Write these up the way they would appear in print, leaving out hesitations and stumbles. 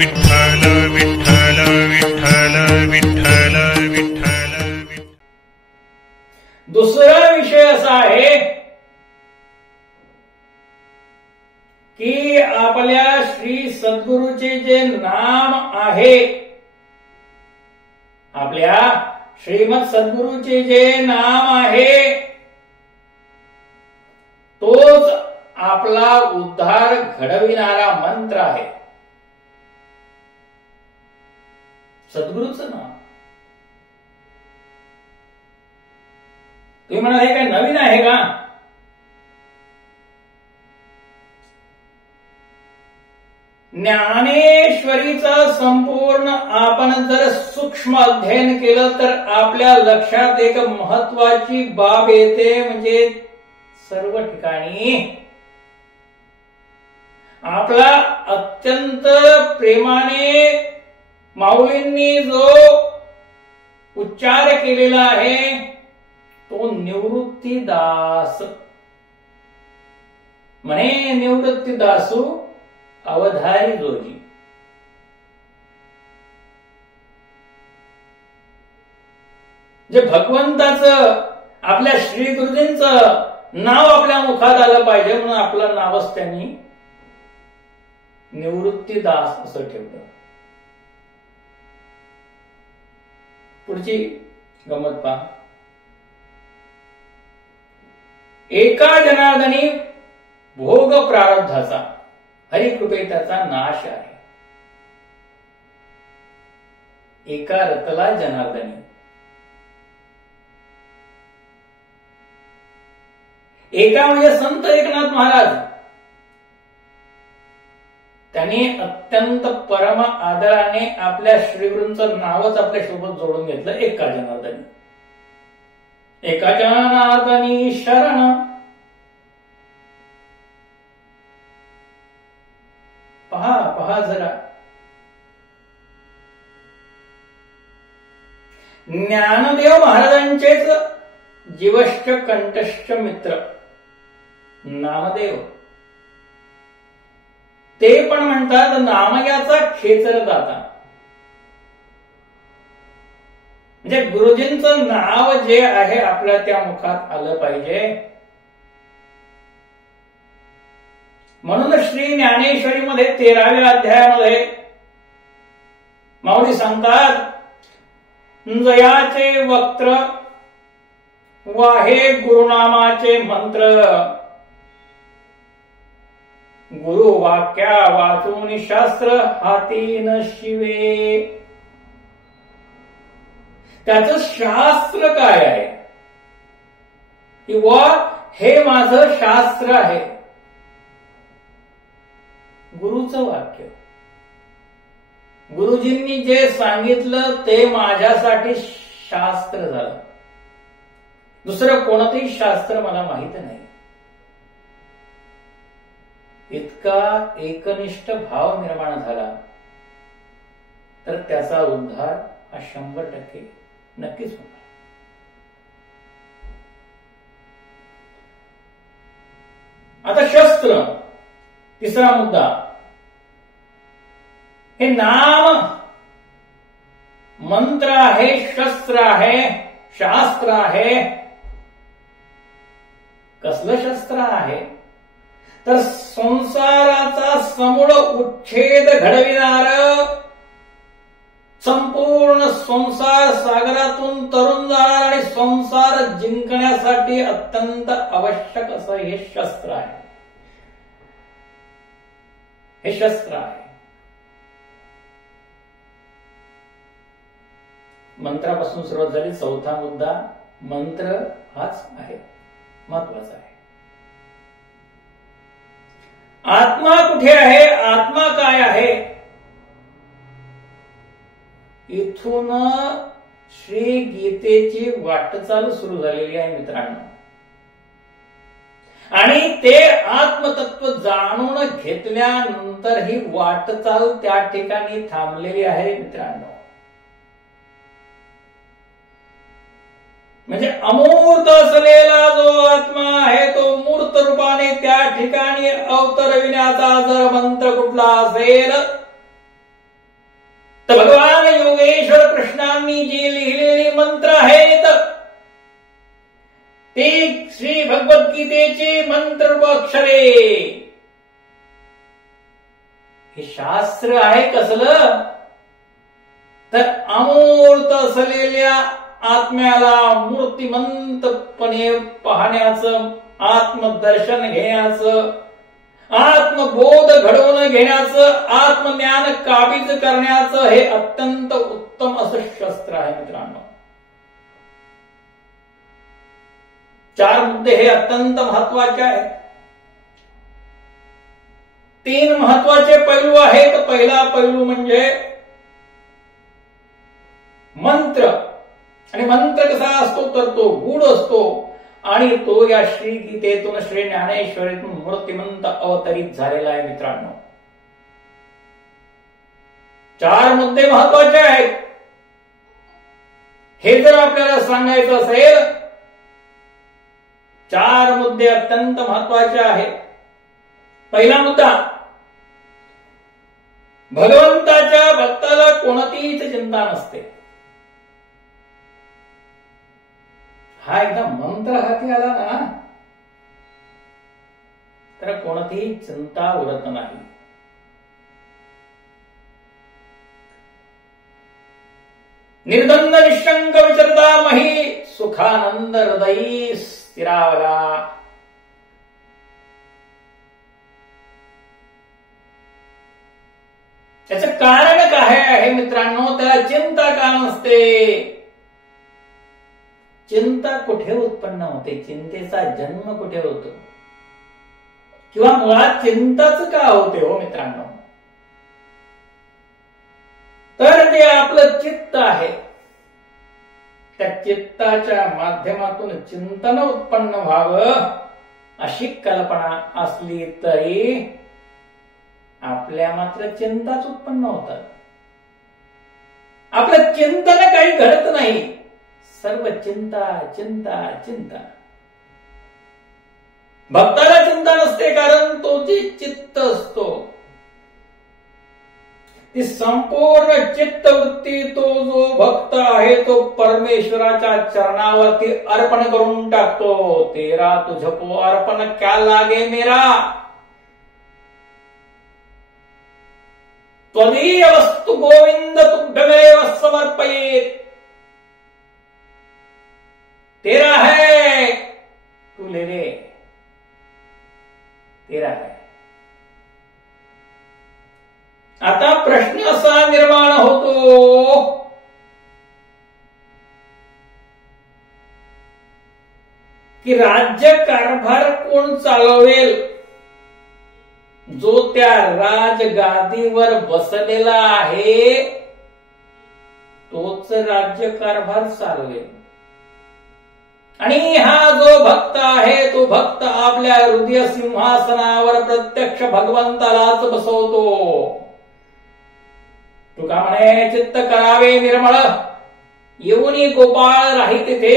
विठ्ठल विठ्ठल विठ्ठल विठ्ठल विठ्ठल। दुसरा विषय असा आहे की आपल्या श्री सद्गुरूचे जे नाम आहे, आपल्या श्रीमद सद्गुरूचे जे नाम आहे, तोच आपला उद्धार घडविणारा मंत्र आहे। सद्गुरूचं नाम तुम्ही म्हणाल हे काय नवीन आहे का? ज्ञानेश्वरीचं संपूर्ण आपण जर सूक्ष्म अध्ययन केलं तर आपल्या लक्षात एक महत्वाची बाब येते, म्हणजे सर्व ठिकाणी आपला अत्यंत प्रेमाने माऊलींनी जो उच्चार केलेला आहे तो निवृत्तीदास म्हणे, निवृत्तीदासू अवधारी जोजी। जे भगवंताचं आपल्या श्री गुरुजींचं नाव आपल्या मुखात आलं पाहिजे म्हणून आपलं नावच त्यांनी निवृत्तीदास असं ठेवलं। पुढची गंमत पहा, एका जनार्दनी भोग प्रारब्धाचा हरिकृपे त्याचा नाश आहे। एका रतला जनार्दनी, एका म्हणजे संत एकनाथ महाराज, त्यांनी अत्यंत परम आदराने आपल्या श्रीगुरूंचं नावच आपल्या सोबत जोडून घेतलं, एका जनार्दनी। एका जनार्दनी शरण, पहा जरा, ज्ञानदेव महाराजांचेच जीवश्च कंठश्च मित्र नामदेव, ते पण म्हणतात नामयाचा खेचर दाता। म्हणजे गुरुजींचं नाव जे आहे आपल्या त्या मुखात आलं पाहिजे, म्हणून श्री ज्ञानेश्वरी मध्ये 13व्या अध्यायामध्ये माऊली सांगतात, जयाचे वक्त्र वाहे गुरुनामाचे मंत्र, गुरु वाक्या वाचून शास्त्र हाती न शिवे। त्याचं शास्त्र काय आहे किंवा हे माझं शास्त्र आहे, गुरुचं वाक्य। गुरुजींनी जे सांगितलं ते माझ्यासाठी शास्त्र झालं, दुसरं कोणतंही शास्त्र मला माहित नाही। इतका एकनिष्ठ भाव निर्माण झाला तर त्याचा उद्धार हा 100% नक्कीच होणार। आता शस्त्र, तिसरा मुद्दा, हे नाम मंत्र आहे, शस्त्र आहे, शास्त्र आहे। कसलं शस्त्र आहे तर संसाराचा समूळ उच्छेद घडविणार, संपूर्ण संसार सागरातून तरुण जाणार आणि संसार जिंकण्यासाठी अत्यंत आवश्यक असं हे शस्त्र आहे। हे शस्त्र आहे। मंत्रापासून सुरुवात झाली, चौथा मुद्दा मंत्र हाच आहे, महत्वाचा आहे। आत्मा कुठे आहे, आत्मा काय आहे, इथून श्री गीतेची वाटचाल सुरू झालेली आहे मित्रांनो, आणि ते आत्मतत्व जाणून घेतल्यानंतर ही वाटचाल त्या ठिकाणी थांबलेली आहे मित्रांनो। म्हणजे अमूर्त असलेला जो आत्मा आहे तो मूर्त रूपाने त्या ठिकाणी अवतरविण्याचा जर मंत्र कुठला असेल ऋषींनी जी लिहिलेली मंत्र आहेत ते श्री भगवद्गीतेची मंत्र व अक्षरे. हे शास्त्र आहे कसलं तर अमूर्त असलेल्या आत्म्याला मूर्तिमंतपणे पाहण्याचं, आत्मदर्शन घेण्याचं, आत्मबोध घडवून घेण्याचं, आत्मज्ञान काबीज करण्याचं हे अत्यंत उत्तम असं शस्त्र आहे मित्रांनो. 4 मुद्दे हे अत्यंत महत्वाचे आहेत. 3 महत्वाचे पैलू आहेत. पहिला पैलू म्हणजे मंत्र. आणि मंत्र कसा असतो तर तो गूढ असतो आणि तो या श्री गीतेतून, श्री ज्ञानेश्वरीतून मूर्तिमंत अवतरित झालेला आहे मित्रांनो. 4 मुद्दे महत्वाचे आहेत. हे जर आपल्याला सांगायचं असेल, 4 मुद्दे अत्यंत महत्वाचे आहेत. पहिला मुद्दा, भगवंताच्या भक्ताला कोणतीच चिंता नसते. हा एकदा मंत्र हाती आला ना तर कोणतीही चिंता उरत नाही. निर्द्वंद निशंक विचरता मही सुखानंद हृदयी स्थिरावला. त्याचं कारण काय आहे मित्रांनो? त्याला चिंता का नसते? चिंता कुठे उत्पन्न होते? चिंतेचा जन्म कुठे होतो? किंवा मुळात चिंताच का होते हो मित्रांनो? तर ते आपलं चित्त आहे. त्या चित्ताच्या माध्यमातून चिंतन उत्पन्न व्हावं अशी कल्पना असली तरी आपल्या मात्र चिंताच उत्पन्न होतात. आपलं चिंतन काही घडत नाही. सर्व चिंता चिंता चिंता. भक्ताला चिंता नसते कारण तो जे चित्त असतो ती संपूर्ण चित्तवृत्ती तो जो भक्त आहे तो परमेश्वराच्या चरणावरती अर्पण करून टाकतो. तेरा तुझको अर्पण क्या लागे मेरा. त्वदीय वस्तु गोविंद तुभ्यमेव समर्पयेत. तेरा है, तू ले ले, तेरा है. आता प्रश्न असा निर्माण होतो की राज्य कारभार कोण चालवेल? जो त्या राजगादीवर बसलेला आहे तोच राज्य कारभार चालवेल. आणि हा जो भक्त आहे तो भक्त आपल्या हृदय सिंहासनावर प्रत्यक्ष भगवंतालाच बसवतो. तुका म्हणे चित्त करावे निर्मळ, येऊनी गोपाळ राही तिथे.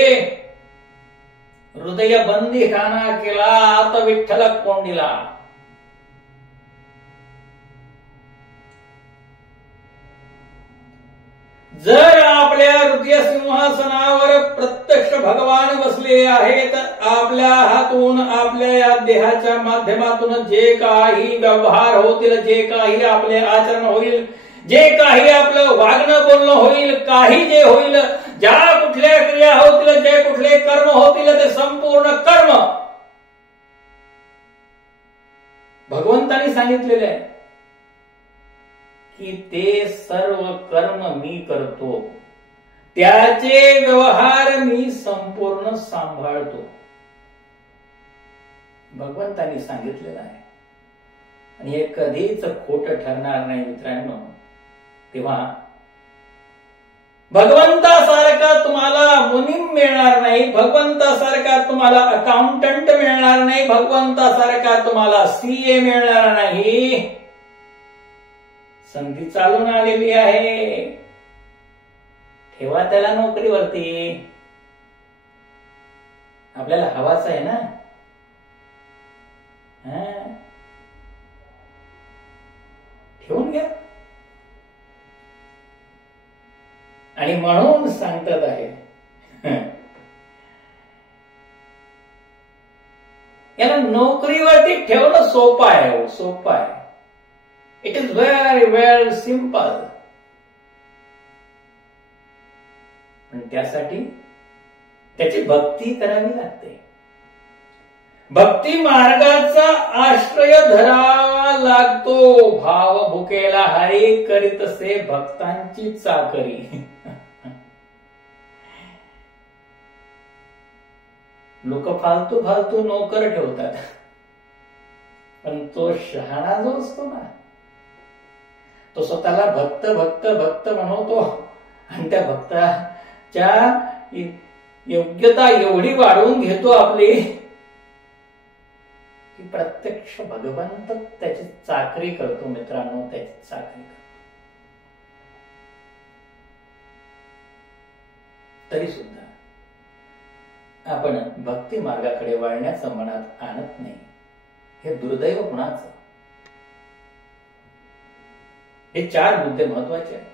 हृदय बंदी खाना केला आता विठ्ठल कोंडीला. जर आपल्या हृदय सिंहासनावर प्रत्यक्ष भगवान बसले आहेत, आपल्या हातून आपल्या या देहाच्या माध्यमातून जे काही व्यवहार होतील, जे काही आपले आचरण होईल, जे काही आपलं वागणं बोलणं होईल, काही जे होईल, ज्या कुठल्या क्रिया होतील, जे कुठले कर्म होतील ते संपूर्ण कर्म भगवंतांनी सांगितलेले आहे की ते सर्व कर्म मी करतो, त्याचे व्यवहार मी संपूर्ण सांभाळतो. भगवंतांनी सांगितलेलं आहे आणि हे कधीच खोटं ठरणार नाही मित्रांनो. तेव्हा भगवंतासारखा तुम्हाला मुनीम मिळणार नाही, भगवंतासारखा तुम्हाला अकाउंटंट मिळणार नाही, भगवंतासारखा तुम्हाला सीए मिळणार नाही. संधी चालून आलेली आहे, ठेवा त्याला नोकरीवरती. आपल्याला हवाच आहे ना. ठेवून घ्या. आणि म्हणून सांगतात आहे याला नोकरीवरती ठेवणं सोपं आहे, सोपं आहे. It is very very simple. पण त्यासाठी त्याची भक्ती करावी लागते. भक्ती मार्गाचा आश्रय धरावा लागतो. भाव भुकेला हरी करीतसे भक्तांची चाकरी. लोक फालतू फालतू नोकर ठेवतात, पण तो शहाणा जो असतो ना, तो स्वतःला भक्त भक्त भक्त म्हणवतो आणि त्या भक्ताच्या योग्यता एवढी वाढवून घेतो आपली की प्रत्यक्ष भगवंत त्याची चाकरी करतो. मित्रांनो, त्याची चाकरी करतो. तरी सुद्धा आपण भक्ती मार्गाकडे वळण्याचं मनात आणत नाही. हे दुर्दैव कुणाचं? हे 4 मुद्दे महत्वाचे आहेत.